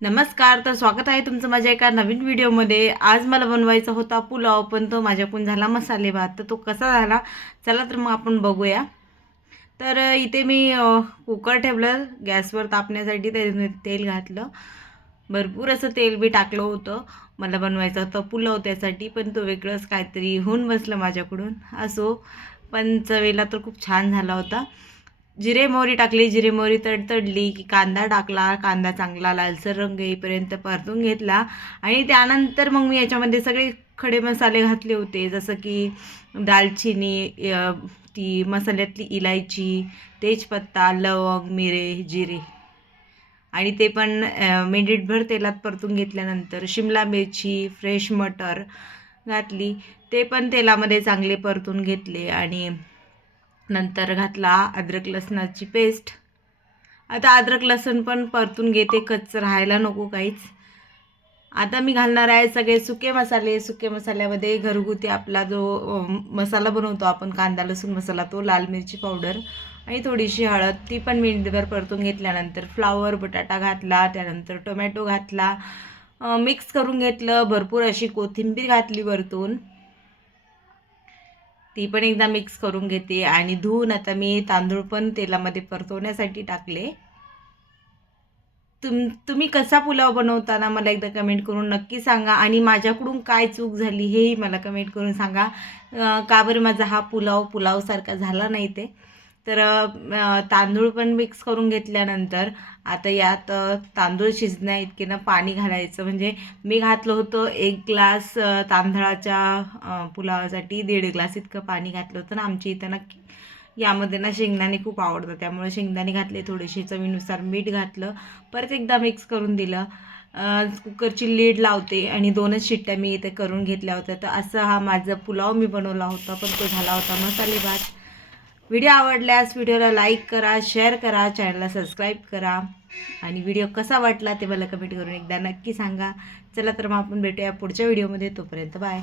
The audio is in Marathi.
नमस्कार. तर स्वागत आहे तुमचं माझ्या एका नवीन व्हिडिओमध्ये. आज मला बनवायचा होता पुलाव, पण तो माझ्याकडून झाला मसाले भात. तर तो कसा झाला चला तर मग आपण बघूया. तर इथे मी कुकर ठेवलं गॅसवर तापण्यासाठी. त्यामध्ये तेल घातलं. भरपूर असं तेल बी टाकलं होतं. मला बनवायचा होता पुलाव त्यासाठी, पण तो वेगळंच काहीतरी होऊन बसलं माझ्याकडून. असो, पण चवीला तर खूप छान झाला होता. जिरे मोहरी टाकली. जिरे मोहरी तडतडली की कांदा टाकला. कांदा चांगला लालसर रंग येईपर्यंत परतून घेतला आणि त्यानंतर मग मी याच्यामध्ये सगळे खडे मसाले घातले होते, जसं की दालचिनी, ती मसाल्यातली इलायची, तेजपत्ता, लवंग, मिरे, जिरे आणि ते पण मिनिटभर तेलात परतून घेतल्यानंतर शिमला मिरची, फ्रेश मटर घातली. ते पण तेलामध्ये चांगले परतून घेतले आणि नंतर घातला अद्रक लसणाची पेस्ट. आता अद्रक लसूण पण परतून घेते, कच्चं राहायला नको काहीच. आता मी घालणार आहे सगळे सुके मसाले. सुके मसाल्यामध्ये घरगुती आपला जो मसाला बनवतो आपण, कांदा लसूण मसाला, तो, लाल मिरची पावडर आणि थोडीशी हळद, ती पण मिनिटभर परतून घेतल्यानंतर फ्लावर, बटाटा घातला. त्यानंतर टोमॅटो घातला. मिक्स करून घेतलं. भरपूर अशी कोथिंबीर घातली वरतून. ती पण एकदा मिक्स करून घेते आणि धुवून आता मी तांदूळ पण तेलामध्ये परतवण्यासाठी टाकले. तुम्ही कसा पुलाव बनवताना मला एकदा कमेंट करून नक्की सांगा आणि माझ्याकडून काय चूक झाली हेही मला कमेंट करून सांगा. का बरं माझा हा पुलावसारखा झाला नाही ते. तर तांदूळ पण मिक्स करून घेतल्यानंतर आता यात तांदूळ शिजण्या इतकेनं पाणी घालायचं. म्हणजे मी घातलं होतं 1 ग्लास तांदळाच्या पुलावासाठी 1.5 ग्लास इतकं पाणी घातलं होतं. ना आमच्या इथं ना यामध्ये ना शेंगदाणे खूप आवडतात, त्यामुळे शेंगदाणे घातले. थोडेसे चवीनुसार मीठ घातलं. परत एकदा मिक्स करून दिलं. कुकरची लीड लावते आणि 2च शिट्ट्या मी इथे करून घेतल्या होत्या. तर असं हा माझा पुलाव मी बनवला होता, पण तो झाला होता मसाले भात. व्हिडिओ आवडल्यास व्हिडिओला लाईक करा, शेअर करा, चॅनलला सबस्क्राईब करा आणि व्हिडिओ कसा वाटला ते मला कमेंट करून एकदा नक्की सांगा. चला तर मग आपण भेटूया पुढच्या व्हिडिओमध्ये. तोपर्यंत बाय.